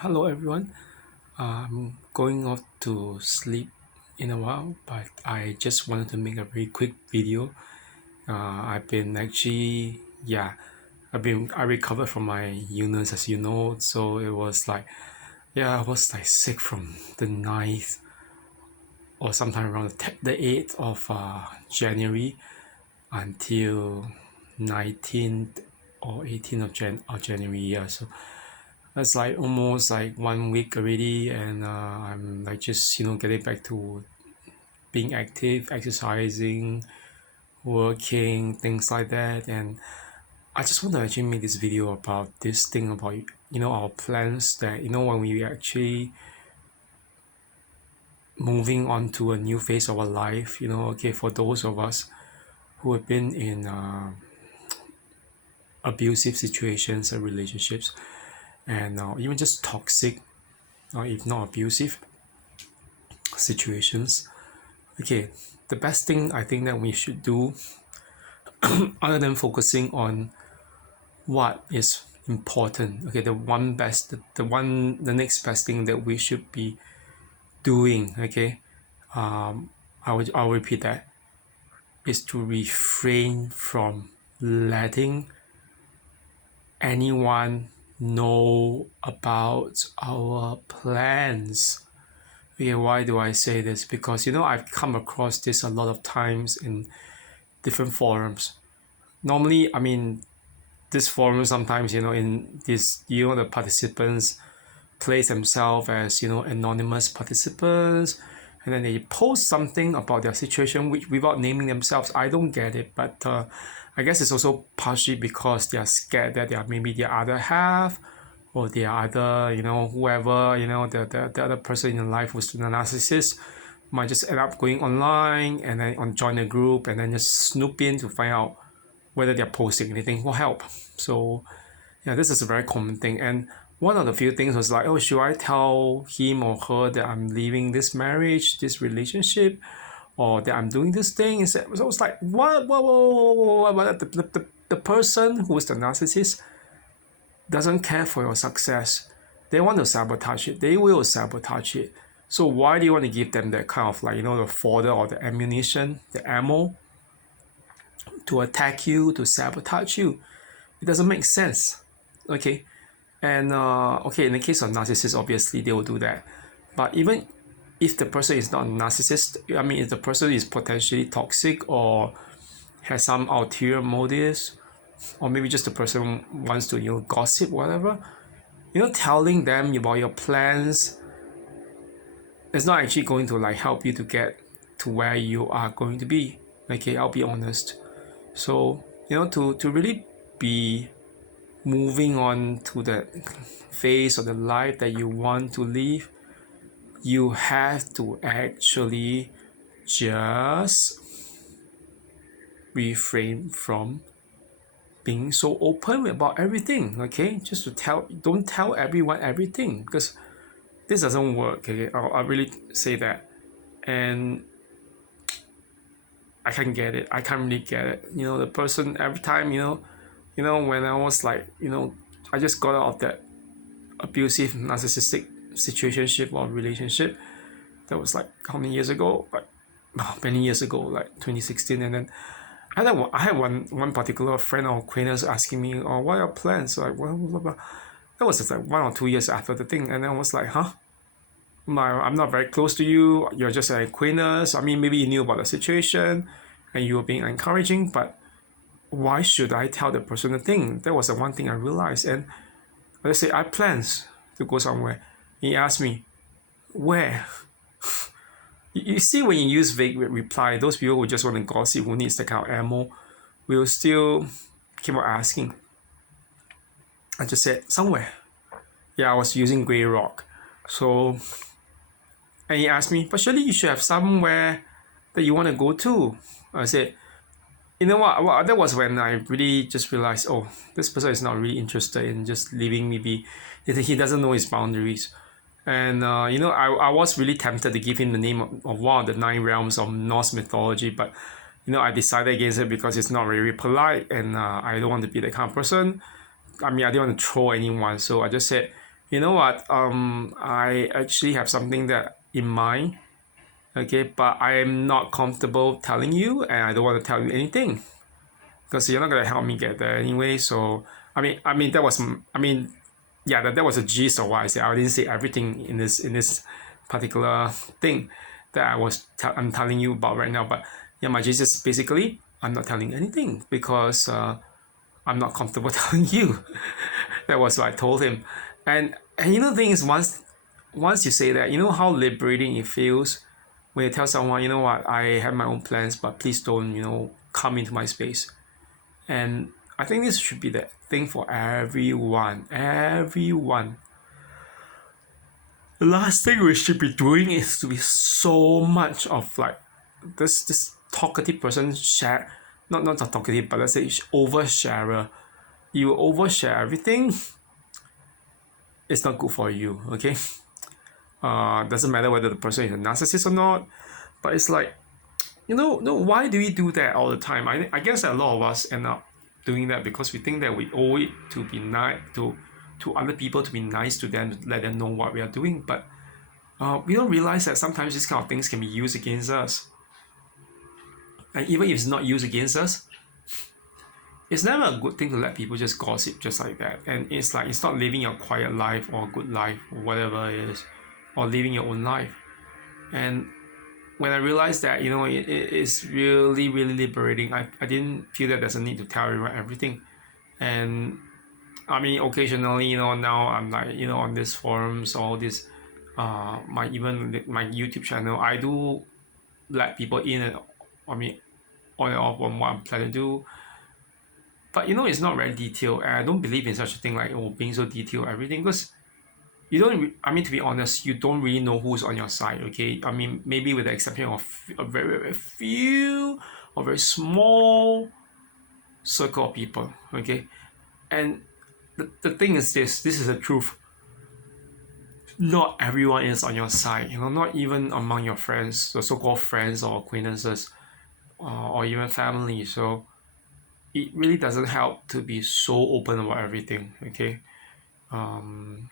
Hello everyone. I'm going off to sleep in a while, but I just wanted to make a very quick video. I've been actually, yeah, I recovered from my illness, as you know. So it was like, yeah, I was like sick from the 9th or sometime around the 8th of January until 19th or 18th of January. Yeah, so that's like almost like 1 week already, and I'm like just getting back to being active, exercising, working, things like that. And I just want to actually make this video about this thing about our plans that when we actually moving on to a new phase of our life. Okay, for those of us who have been in abusive situations and relationships, and even just toxic or if not abusive situations. Okay, the best thing I think that we should do, other than focusing on what is important, okay, the next best thing that we should be doing, okay, I'll repeat that, is to refrain from letting anyone know about our plans. Okay, why do I say this? Because I've come across this a lot of times in different forums. Normally, I mean, this forum sometimes, in this, the participants place themselves as, anonymous participants, and then they post something about their situation which without naming themselves. I don't get it, but I guess it's also partially because they are scared that they are maybe their other half or their other, whoever, the other person in your life who's the narcissist might just end up going online and then join a group and then just snoop in to find out whether they're posting anything for help. So yeah, this is a very common thing. And one of the few things was like, oh, should I tell him or her that I'm leaving this marriage, this relationship, or that I'm doing this thing? So I was like, what? The person who is the narcissist doesn't care for your success. They want to sabotage it. They will sabotage it. So why do you want to give them that kind of like, the fodder or the ammunition, the ammo to attack you, to sabotage you? It doesn't make sense. Okay. And okay, in the case of narcissists, obviously they will do that. But even if the person is not a narcissist, I mean, if the person is potentially toxic or has some ulterior motives, or maybe just the person wants to gossip, whatever, telling them about your plans is not actually going to like help you to get to where you are going to be. Okay, I'll be honest. So to really be moving on to the phase of the life that you want to live, you have to actually just refrain from being so open about everything. Okay, just don't tell everyone everything, because this doesn't work. Okay, I'll really say that. And I can't get it. I can't really get it. The person every time, when I was like, I just got out of that abusive narcissistic situationship or relationship. That was like how many years ago? Like many years ago, like 2016. And then I had one particular friend or acquaintance asking me, "Oh, what are your plans?" So like, blah, blah, blah. That was just like 1 or 2 years after the thing, and then I was like, "Huh? I'm not very close to you. You're just an acquaintance. I mean, maybe you knew about the situation, and you were being encouraging, but why should I tell the person the thing?" That was the one thing I realized. And let's say I have plans to go somewhere. He asked me, "Where?" You see, when you use vague reply, those people who just want to gossip, who needs that kind of ammo, will still keep on asking. I just said somewhere. Yeah, I was using Grey Rock. So, and he asked me, but surely you should have somewhere that you want to go to. I said, you know what? Well, that was when I really just realized, oh, this person is not really interested in just leaving me be. He doesn't know his boundaries. And I was really tempted to give him the name of one of the 9 realms of Norse mythology, but I decided against it because it's not very polite, and I don't want to be that kind of person. I mean, I didn't want to troll anyone, so I just said, You know what? I actually have something that in mind. Okay, but I am not comfortable telling you, and I don't want to tell you anything because you're not gonna help me get there anyway. So I mean that was yeah, that was a gist of what I said. I didn't say everything in this particular thing that I'm telling you about right now. But yeah, my gist is basically I'm not telling anything because I'm not comfortable telling you. That was what I told him, and you know the thing is once you say that, you know how liberating it feels when you tell someone, you know what, I have my own plans, but please don't, come into my space. And I think this should be the thing for everyone. Everyone. The last thing we should be doing is to be so much of like this talkative person share, not talkative, but let's say oversharer. You overshare everything. It's not good for you. Okay. Doesn't matter whether the person is a narcissist or not, but it's like, no, why do we do that all the time? I guess that a lot of us end up doing that because we think that we owe it to be nice to other people, to be nice to them, to let them know what we are doing. But we don't realize that sometimes these kind of things can be used against us. And even if it's not used against us, it's never a good thing to let people just gossip just like that. And it's like it's not living your quiet life or good life or whatever it is, or living your own life. And when I realized that, it's really, really liberating. I didn't feel that there's a need to tell everyone everything. And I mean, occasionally, now I'm like, on these forums, all this, my YouTube channel, I do let people in and, I mean, on and off on what I'm planning to do. But it's not very detailed, and I don't believe in such a thing like being so detailed everything, because you don't. I mean, to be honest, you don't really know who's on your side. Okay, I mean, maybe with the exception of a very, very few or very small circle of people. Okay, and the thing is this. This is the truth. Not everyone is on your side. Not even among your friends, the so-called friends or acquaintances, or even family. So it really doesn't help to be so open about everything. Okay. Um,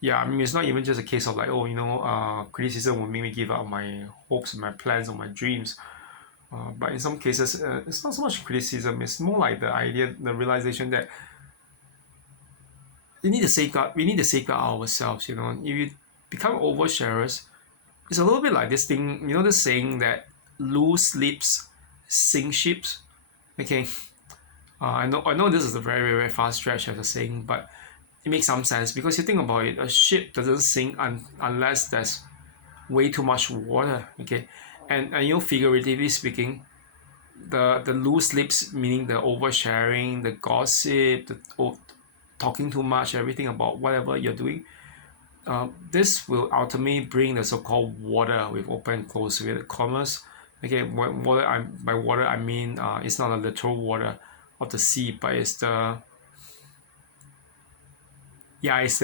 yeah, I mean, it's not even just a case of like, criticism will make me give up my hopes, my plans, or my dreams. But in some cases, it's not so much criticism. It's more like the idea, the realization that we need to safeguard. We need to safeguard ourselves. If you become oversharers, it's a little bit like this thing. The saying that loose lips sink ships. Okay, I know this is a very, very fast stretch as a saying, but it makes some sense because you think about it. A ship doesn't sink unless there's way too much water. Okay, and figuratively speaking, the loose lips, meaning the oversharing, the gossip, talking too much, everything about whatever you're doing. This will ultimately bring the so-called water with open and close with commas. Okay, by water I mean it's not a literal water of the sea, but it's the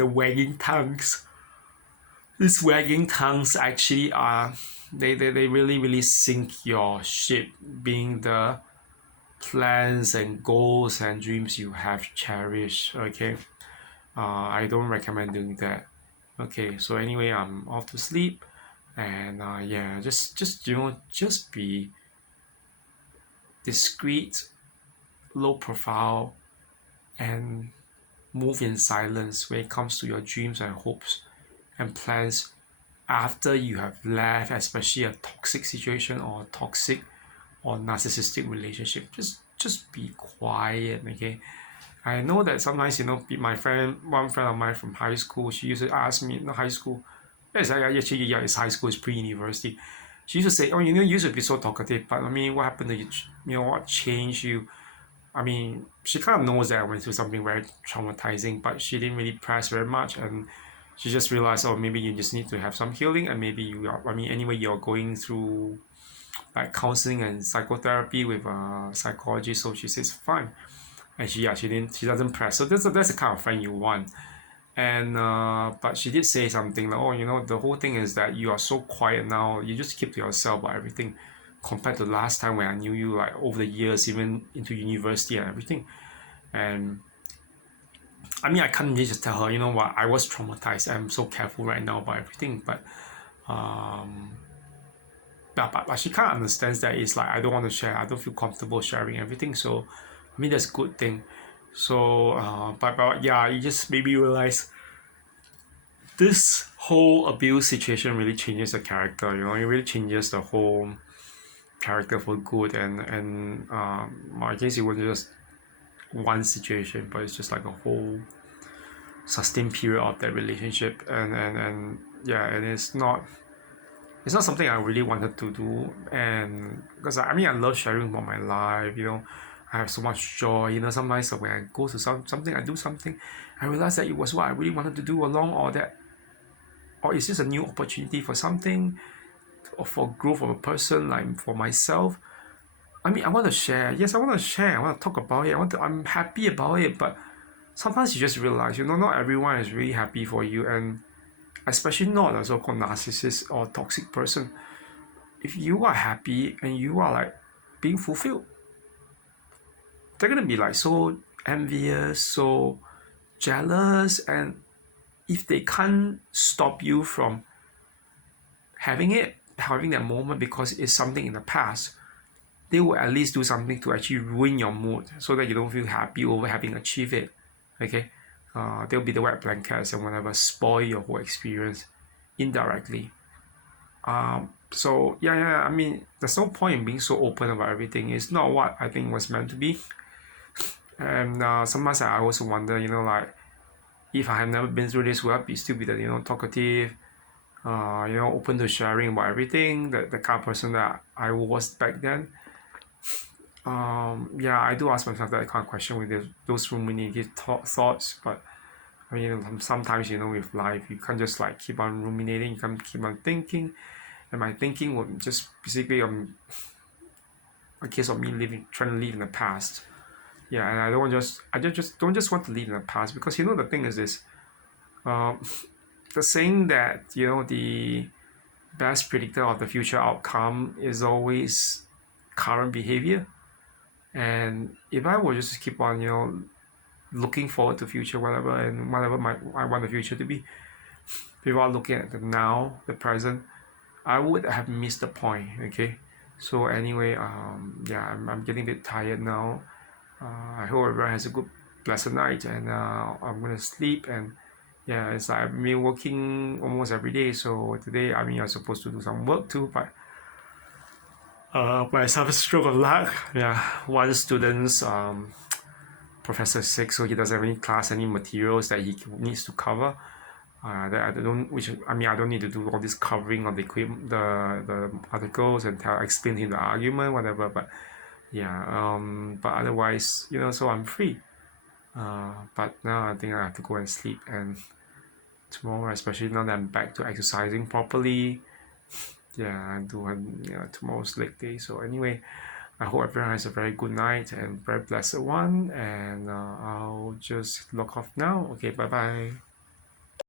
wagging tongues. These wagging tongues actually are they really, really sink your ship, being the plans and goals and dreams you have cherished. Okay, I don't recommend doing that. Okay, so anyway, I'm off to sleep, and yeah, just be discreet, low profile, and move in silence when it comes to your dreams and hopes and plans after you have left, especially a toxic situation or a toxic or narcissistic relationship. Just be quiet. Okay, I know that sometimes, one friend of mine from high school, she used to ask me, not high school, yes, actually, yeah, it's high school, it's pre-university. She used to say, oh, you used to be so talkative, but I mean, what happened to you? What changed you? I mean, she kind of knows that I went through something very traumatizing, but she didn't really press very much, and she just realized, oh, maybe you just need to have some healing, and maybe anyway, you're going through like counseling and psychotherapy with a psychologist, so she says fine. And she doesn't press. So that's the kind of friend you want. And but she did say something like, oh, the whole thing is that you are so quiet now, you just keep to yourself about everything, compared to last time when I knew you, like over the years, even into university and everything. And I mean, I can't really just tell her, you know what, I was traumatized. I'm so careful right now about everything. Um, but she kind of understands that it's like I don't want to share. I don't feel comfortable sharing everything. So, I mean, that's a good thing. So, but yeah, you just made me realize this whole abuse situation really changes the character. You know, it really changes the whole character for good. And I guess it wasn't just one situation, but it's just like a whole sustained period of that relationship. And yeah, and it's not something I really wanted to do. And because I mean, I love sharing about my life. You know, I have so much joy. You know, sometimes when I go to something, I do something, I realize that it was what I really wanted to do along, or is this a new opportunity for something, or for growth of a person, like for myself. I mean, I want to share. Yes, I want to share. I want to talk about it. I'm happy about it. But sometimes you just realize, you know, not everyone is really happy for you, and especially not a so-called narcissist or toxic person. If you are happy and you are like being fulfilled, they're gonna be like so envious, so jealous, and if they can't stop you from having that moment because it's something in the past, they will at least do something to actually ruin your mood so that you don't feel happy over having achieved it. Okay, they'll be the wet blankets and whatever, spoil your whole experience indirectly. So yeah, I mean, there's no point in being so open about everything. It's not what I think was meant to be. And sometimes I also wonder, you know, like if I had never been through this, would I still be the, you know, talkative, you know, open to sharing about everything, the kind of person that I was back then. Yeah, I do ask myself that kind of question with those ruminative thoughts. But I mean, sometimes, you know, with life, you can't just like keep on ruminating. You can't keep on thinking. And my thinking would just basically a case of me trying to live in the past. Yeah, and I just don't just want to live in the past, because you know the thing is this, um, the saying that, you know, the best predictor of the future outcome is always current behavior. And if I were just to keep on, you know, looking forward to future, whatever, and whatever I want the future to be, without looking at the now, the present, I would have missed the point. Okay, so anyway, yeah, I'm getting a bit tired now. I hope everyone has a good, pleasant night, and I'm gonna sleep. And yeah, it's like I've been working almost every day. So today, I mean, I'm supposed to do some work too, but I suffered stroke of luck. Yeah, one student's professor sick, so he doesn't have any class, any materials that he needs to cover. That I don't, which I mean, I don't need to do all this covering of the the articles, and explain him the argument, whatever. But yeah, but otherwise, you know, so I'm free. But now I think I have to go and sleep, and tomorrow, especially now that I'm back to exercising properly, yeah, I do. Yeah, tomorrow's leg day. So anyway, I hope everyone has a very good night and very blessed one. And I'll just log off now. Okay, bye bye.